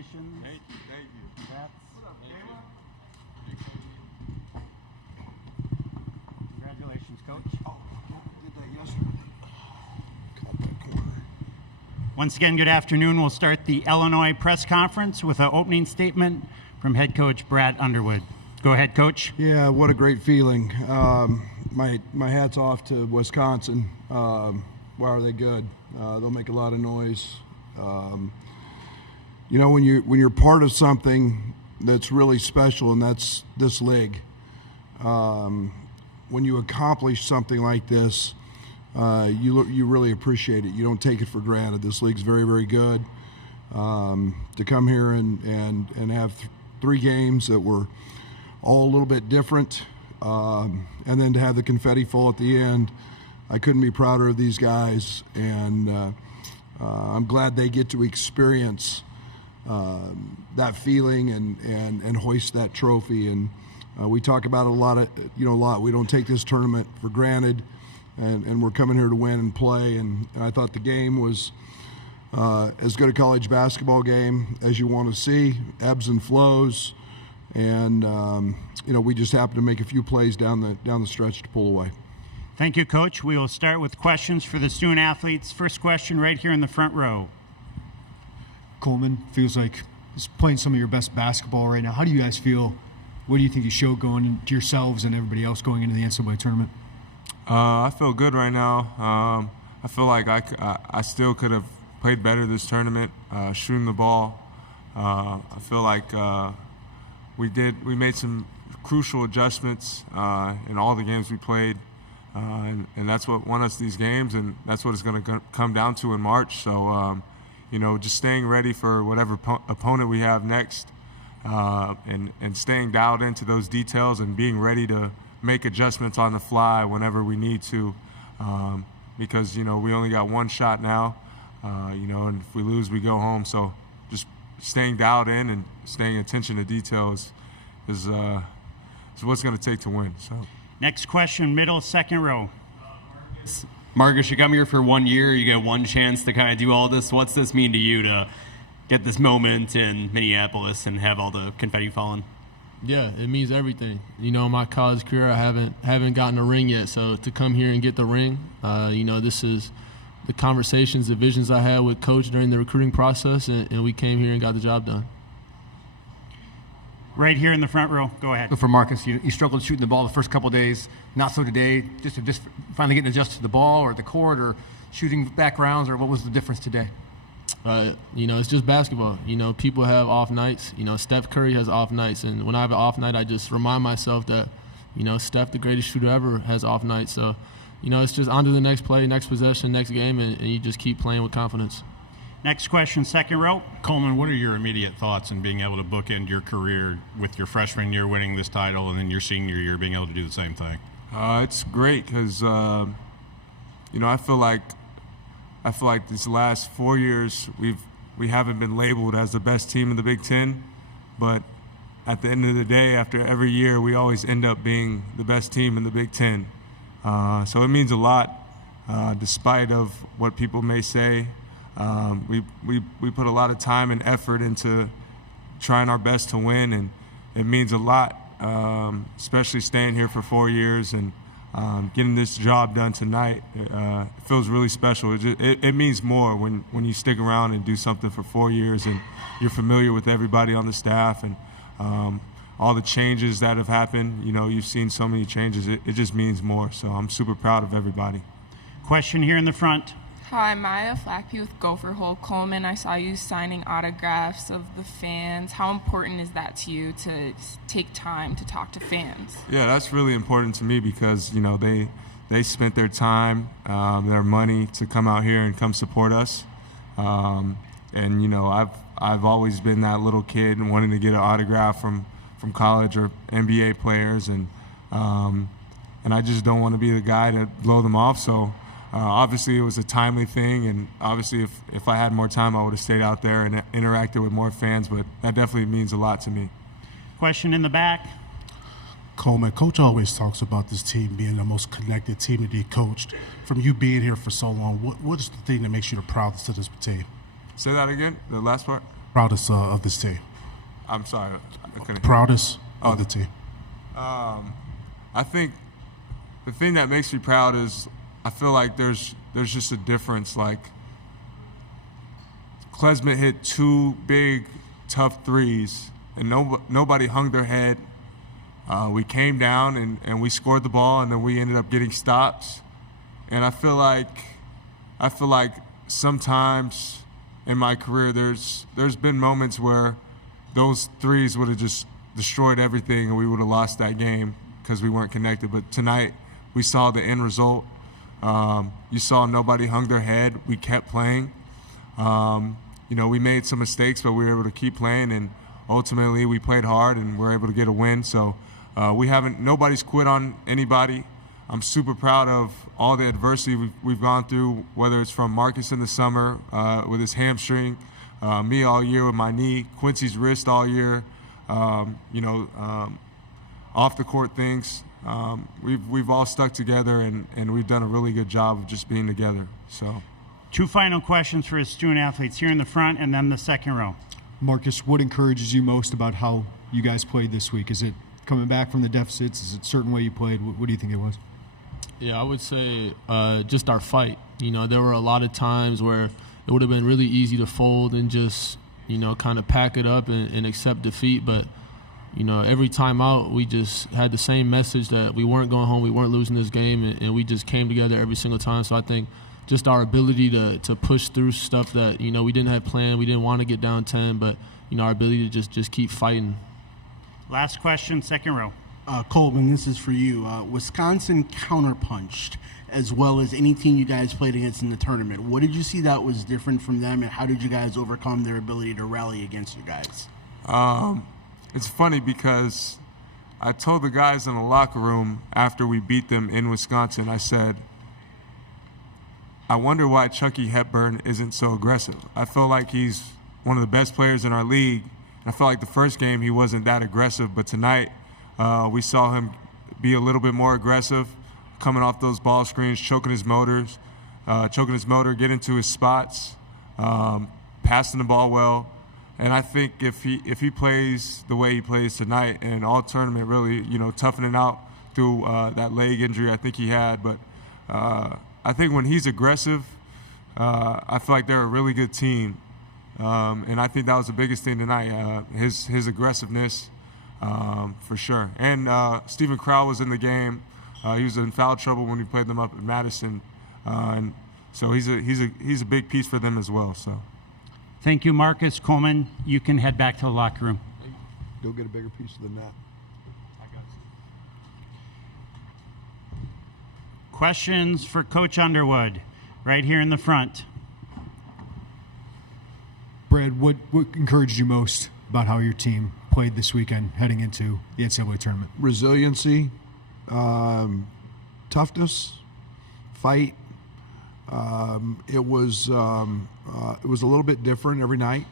Congratulations. Thank you. Congrats. Congratulations, Coach. Did that yesterday. Caught that corner. Once again, good afternoon. We'll start the Illinois press conference with an opening statement from head coach Brad Underwood. Go ahead, Coach. Yeah, what a great feeling. My hat's off to Wisconsin. Wow, are they good? They'll make a lot of noise. You know, when you're part of something that's really special, and that's this league, when you accomplish something like this, you really appreciate it. You don't take it for granted. This league's very, very good. To come here and have three games that were all a little bit different, and then to have the confetti fall at the end, I couldn't be prouder of these guys, and I'm glad they get to experience that feeling and hoist that trophy. And we talk about it a lot. We don't take this tournament for granted, and we're coming here to win and play. And I thought the game was as good a college basketball game as you want to see, ebbs and flows. And we just happened to make a few plays down the stretch to pull away. Thank you, Coach. We will start with questions for the student athletes. First question right here in the front row. Coleman, feels like he's playing some of your best basketball right now. How do you guys feel? What do you think you show going into yourselves and everybody else going into the NCAA tournament? I feel good right now. I feel like I still could have played better this tournament, shooting the ball. I feel like we made some crucial adjustments in all the games we played, and that's what won us these games, and that's what it's going to come down to in March. So, just staying ready for whatever opponent we have next, and staying dialed into those details and being ready to make adjustments on the fly whenever we need to, because we only got one shot now, and if we lose, we go home. So just staying dialed in and staying attention to details is what's going to take to win. So Next question, middle, second row. Marcus, you come here for 1 year. You get one chance to kind of do all this. What's this mean to you to get this moment in Minneapolis and have all the confetti falling? Yeah, it means everything. My college career, I haven't gotten a ring yet. So to come here and get the ring, this is the conversations, the visions I had with Coach during the recruiting process, and we came here and got the job done. Right here in the front row. Go ahead. For Marcus, you struggled shooting the ball the first couple of days, not so today. Just finally getting adjusted to the ball or the court or shooting backgrounds, or what was the difference today? It's just basketball. People have off nights. Steph Curry has off nights, and when I have an off night, I just remind myself that, Steph, the greatest shooter ever, has off nights. So, it's just on to the next play, next possession, next game, and you just keep playing with confidence. Next question, second row. Coleman, what are your immediate thoughts in being able to bookend your career with your freshman year winning this title and then your senior year being able to do the same thing? It's great because I feel like these last 4 years we haven't been labeled as the best team in the Big Ten, but at the end of the day, after every year, we always end up being the best team in the Big Ten. So it means a lot, despite of what people may say. We put a lot of time and effort into trying our best to win, and it means a lot, especially staying here for 4 years and getting this job done tonight. It feels really special. It means more when you stick around and do something for 4 years and you're familiar with everybody on the staff and all the changes that have happened. You've seen so many changes. It just means more. So I'm super proud of everybody. Question here in the front. Hi, Maya Flackby with Gopher Hole. Coleman, I saw you signing autographs of the fans. How important is that to you to take time to talk to fans? Yeah, that's really important to me because, they spent their time, their money to come out here and come support us. I've always been that little kid and wanting to get an autograph from college or NBA players, and I just don't want to be the guy to blow them off. So obviously it was a timely thing, and obviously if I had more time, I would have stayed out there and interacted with more fans, but that definitely means a lot to me. Question in the back. Coleman, Coach always talks about this team being the most connected team that he coached. From you being here for so long, what is the thing that makes you the proudest of this team? Say that again, the last part? Proudest of this team. I'm sorry. I couldn't. Proudest of the team. I think the thing that makes me proud is I feel like there's just a difference. Like Klesmit hit 2 big, tough threes, and nobody hung their head. We came down and we scored the ball, and then we ended up getting stops. And I feel like sometimes in my career there's been moments where those threes would have just destroyed everything and we would have lost that game because we weren't connected. But tonight we saw the end result. You saw nobody hung their head. We kept playing. We made some mistakes, but we were able to keep playing, and ultimately we played hard and we're able to get a win. So nobody's quit on anybody. I'm super proud of all the adversity we've gone through, whether it's from Marcus in the summer with his hamstring, me all year with my knee, Quincy's wrist all year, off the court things. We've all stuck together, and we've done a really good job of just being together. So, 2 final questions for his student athletes here in the front and then the second row. Marcus, what encourages you most about how you guys played this week? Is it coming back from the deficits? Is it a certain way you played? What do you think it was? Yeah, I would say just our fight. There were a lot of times where it would have been really easy to fold and just, kind of pack it up and accept defeat. But, every time out, we just had the same message that we weren't going home, we weren't losing this game, and we just came together every single time. So I think just our ability to push through stuff that, we didn't have planned, we didn't want to get down 10, but, our ability to just keep fighting. Last question, second row. Coleman, this is for you. Wisconsin counterpunched as well as any team you guys played against in the tournament. What did you see that was different from them, and how did you guys overcome their ability to rally against you guys? It's funny because I told the guys in the locker room after we beat them in Wisconsin, I said, I wonder why Chucky Hepburn isn't so aggressive. I feel like he's one of the best players in our league. I felt like the first game he wasn't that aggressive, but tonight we saw him be a little bit more aggressive, coming off those ball screens, choking his motor, get into his spots, passing the ball well. And I think if he plays the way he plays tonight and all tournament, really, toughening out through that leg injury I think he had. But I think when he's aggressive, I feel like they're a really good team. And I think that was the biggest thing tonight, his aggressiveness, for sure. And Stephen Crowell was in the game. He was in foul trouble when we played them up at Madison, and so he's a big piece for them as well. So, thank you, Marcus. Coleman, you can head back to the locker room. Go get a bigger piece of the net. Questions for Coach Underwood, right here in the front. Brad, what encouraged you most about how your team played this weekend heading into the NCAA tournament? Resiliency, toughness, fight. It was a little bit different every night.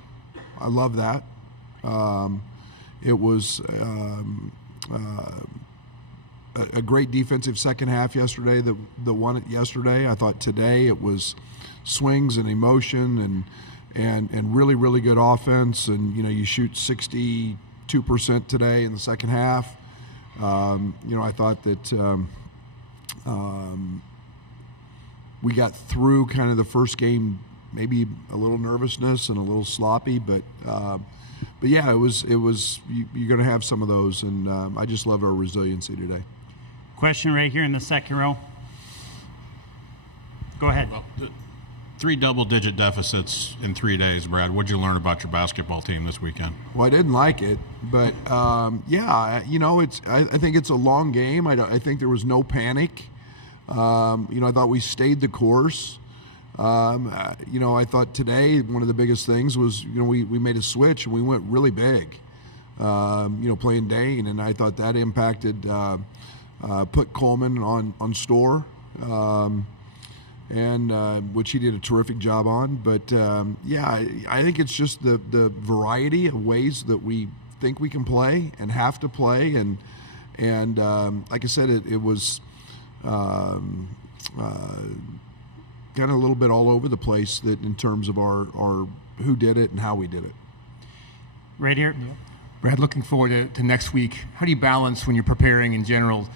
I love that. It was a great defensive second half yesterday. The one yesterday, I thought today it was swings and emotion and really, really good offense. And you shoot 62% today in the second half. I thought that we got through kind of the first game, maybe a little nervousness and a little sloppy, but yeah, it was. You're going to have some of those, and I just love our resiliency today. Question right here in the second row. Go ahead. Well, 3 double-digit deficits in 3 days, Brad. What did you learn about your basketball team this weekend? Well, I didn't like it, but yeah, it's. I think it's a long game. I think there was no panic. I thought we stayed the course. I thought today one of the biggest things was we made a switch and we went really big. Playing Dane, and I thought that impacted. Put Coleman on store. Which he did a terrific job on. But yeah, I think it's just the variety of ways that we think we can play and have to play, and like I said, it was kind of a little bit all over the place that in terms of our who did it and how we did it. right here. Brad, looking forward to next week. How do you balance when you're preparing in general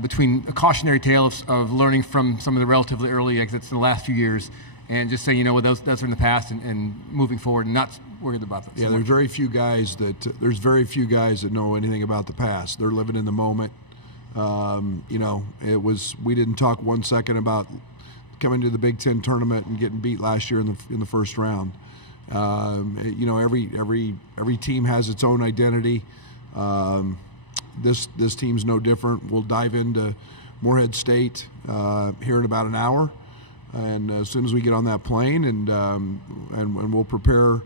between a cautionary tale of learning from some of the relatively early exits in the last few years and just saying, those are in the past and moving forward and not worried about them? Yeah, there's very few guys that know anything about the past. They're living in the moment. We didn't talk 1 second about coming to the Big Ten tournament and getting beat last year in the first round. Every team has its own identity. This team's no different. We'll dive into Morehead State here in about an hour, and as soon as we get on that plane, and we'll prepare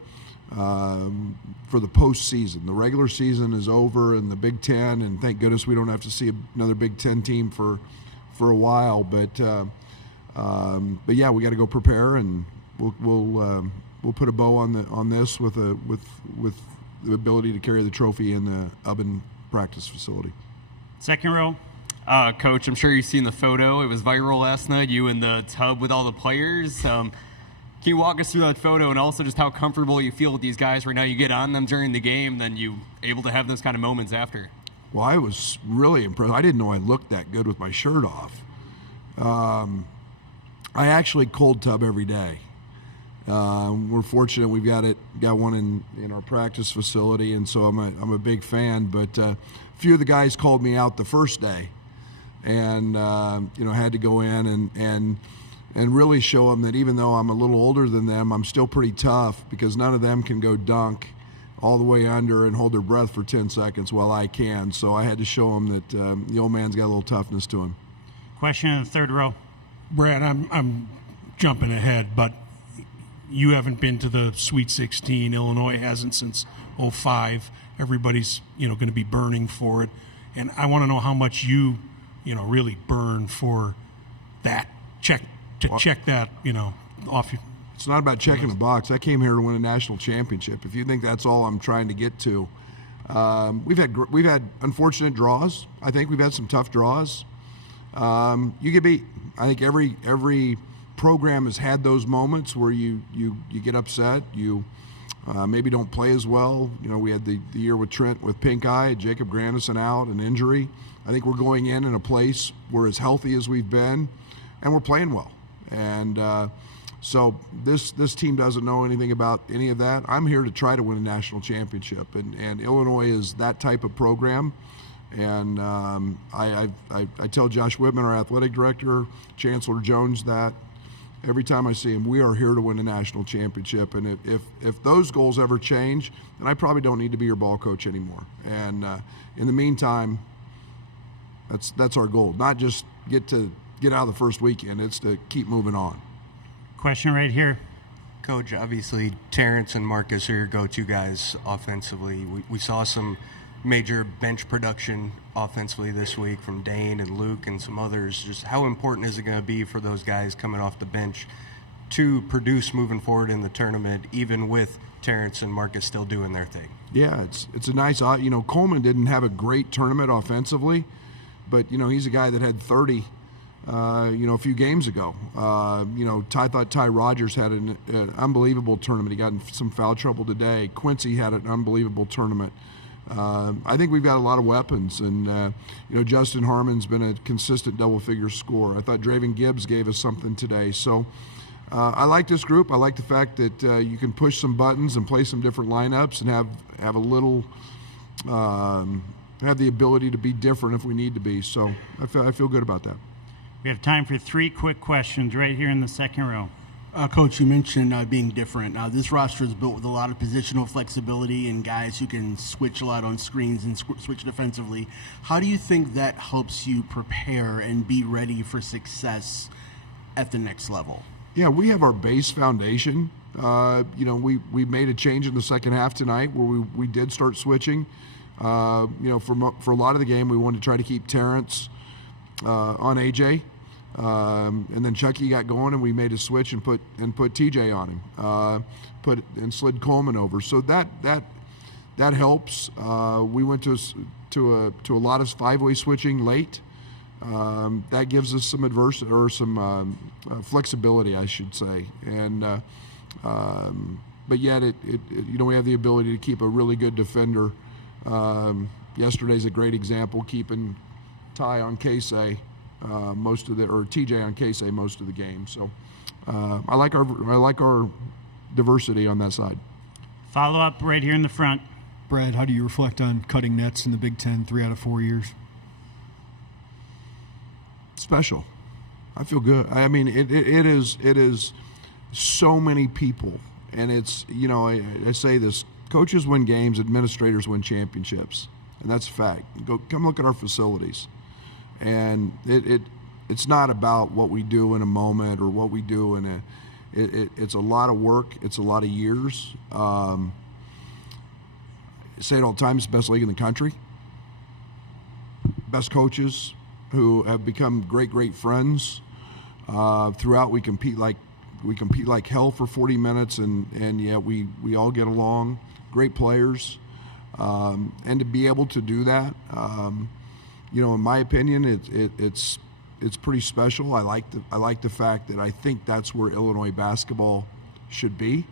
for the postseason. The regular season is over in the Big Ten, and thank goodness we don't have to see another Big Ten team for a while. But yeah, we got to go prepare, and we'll put a bow on this with the ability to carry the trophy in the Ubben practice facility. Second row. Coach, I'm sure you've seen the photo. It was viral last night, you in the tub with all the players. Can you walk us through that photo and also just how comfortable you feel with these guys right now? You get on them during the game, then you able to have those kind of moments after. Well, I was really impressed. I didn't know I looked that good with my shirt off. I actually cold tub every day. We're fortunate we've got one in our practice facility, and so I'm a big fan. But a few of the guys called me out the first day, and had to go in and really show them that even though I'm a little older than them, I'm still pretty tough, because none of them can go dunk all the way under and hold their breath for 10 seconds while I can. So I had to show them that the old man's got a little toughness to him. Question in the third row. Brad, I'm jumping ahead, but you haven't been to the Sweet 16. Illinois hasn't since '05. Everybody's going to be burning for it, and I want to know how much you really burn for that. Check that off your. It's not about checking a box. I came here to win a national championship. If you think that's all I'm trying to get to, we've had unfortunate draws. I think we've had some tough draws. You get beat. I think every program has had those moments where you get upset. You maybe don't play as well. We had the year with Trent with pink eye, Jacob Grandison out, an injury. I think we're going in a place where as healthy as we've been, and we're playing well. And so this team doesn't know anything about any of that. I'm here to try to win a national championship, and Illinois is that type of program. And I tell Josh Whitman, our athletic director, Chancellor Jones, that every time I see him, we are here to win a national championship. And if those goals ever change, then I probably don't need to be your ball coach anymore. And in the meantime, that's our goal. Not just get out of the first weekend. It's to keep moving on. Question right here. Coach, obviously Terrence and Marcus are your go-to guys offensively. We saw some major bench production offensively this week from Dane and Luke and some others. Just how important is it going to be for those guys coming off the bench to produce moving forward in the tournament, even with Terrence and Marcus still doing their thing? Yeah, it's a nice, Coleman didn't have a great tournament offensively, but he's a guy that had 30 a few games ago. I thought Ty Rogers had an unbelievable tournament. He got in some foul trouble today. Quincy had an unbelievable tournament. I think we've got a lot of weapons, and Justin Harmon's been a consistent double-figure scorer. I thought Draven Gibbs gave us something today. So I like this group. I like the fact that you can push some buttons and play some different lineups and have a little have the ability to be different if we need to be. So I feel good about that. We have time for 3 quick questions right here in the second row. Coach, you mentioned being different. This roster is built with a lot of positional flexibility and guys who can switch a lot on screens and switch defensively. How do you think that helps you prepare and be ready for success at the next level? Yeah, we have our base foundation. We made a change in the second half tonight where we did start switching. For a lot of the game, we wanted to try to keep Terrence on AJ. And then Chucky got going, and we made a switch and put TJ on him, slid Coleman over. So that helps. We went to a lot of 5-way switching late. That gives us some flexibility, I should say. And yet we have the ability to keep a really good defender. Yesterday's a great example, keeping Ty on Casey TJ on Casey most of the game. So I like our diversity on that side. Follow up right here in the front. Brad, how do you reflect on cutting nets in the Big Ten 3 out of 4 years? Special. I feel good. I mean, it is so many people, and it's, I say this: coaches win games, administrators win championships, and that's a fact. Come look at our facilities, and it's not about what we do in a moment or what we do in a. It's a lot of work. It's a lot of years. I say it all the time: it's the best league in the country. Best coaches who have become great friends. Throughout, we compete like hell for 40 minutes, and yet we all get along. Great players, and to be able to do that, in my opinion, it's pretty special. I like the fact that I think that's where Illinois basketball should be,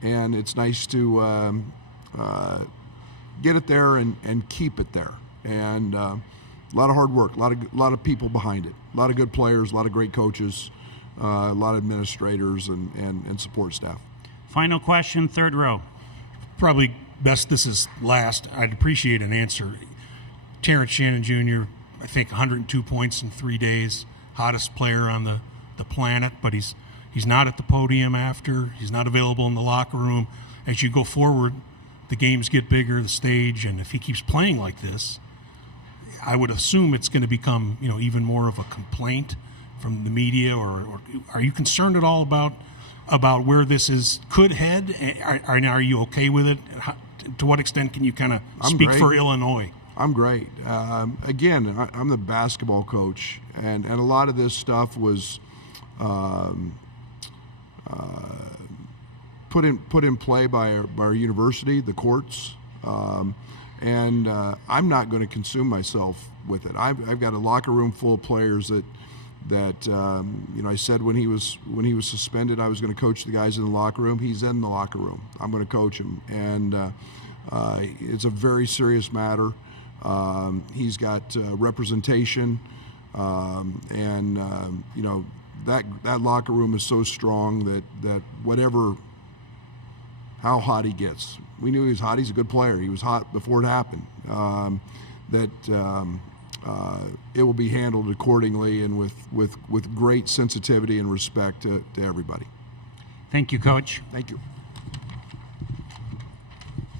and it's nice to get it there and keep it there. And a lot of hard work, a lot of people behind it, a lot of good players, a lot of great coaches, a lot of administrators and support staff. Final question, third row. Probably best this is last. I'd appreciate an answer. Terrence Shannon Jr., I think 102 points in 3 days, hottest player on the planet, but he's not at the podium after. He's not available in the locker room. As you go forward, the games get bigger, the stage, and if he keeps playing like this, I would assume it's going to become, even more of a complaint from the media. Or are you concerned at all about where this could head? Are you okay with it? To what extent can you kind of speak for Illinois? I'm great. Again, I'm the basketball coach, and a lot of this stuff was put in play by our university, the courts. And I'm not going to consume myself with it. I've got a locker room full of players that I said when he was suspended, I was going to coach the guys in the locker room. He's in the locker room. I'm going to coach him, and it's a very serious matter. He's got representation, and that locker room is so strong that whatever. How hot he gets. We knew he was hot. He's a good player. He was hot before it happened. It will be handled accordingly and with great sensitivity and respect to everybody. Thank you, Coach. Thank you.